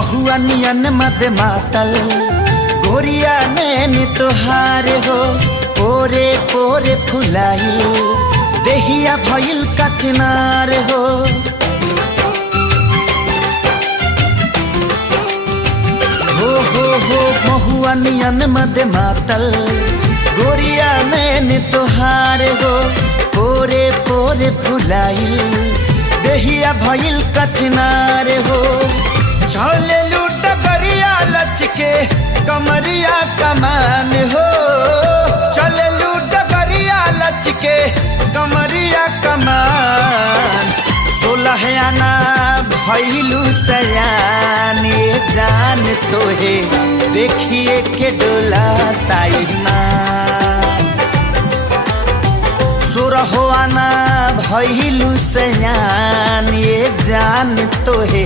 महुआ नियन मद मातल गोरिया नैन तोहार हो पोरे पोरे फुलाइल देहिया भइल कचनार हो। हो महुआ नियन मद मातल गोरिया नैन तोहार हो पोरे पोरे फुलाइल देहिया भइल कचनार हो। चले लूट गरिया लचके कमरिया कमान हो चले लूट गरिया लचके कमरिया कमान। 16 आना भइलू सयान ये जान तोहे देखिए के डोला ताई मान। 16 आना भइलू सयान ये जान तोहे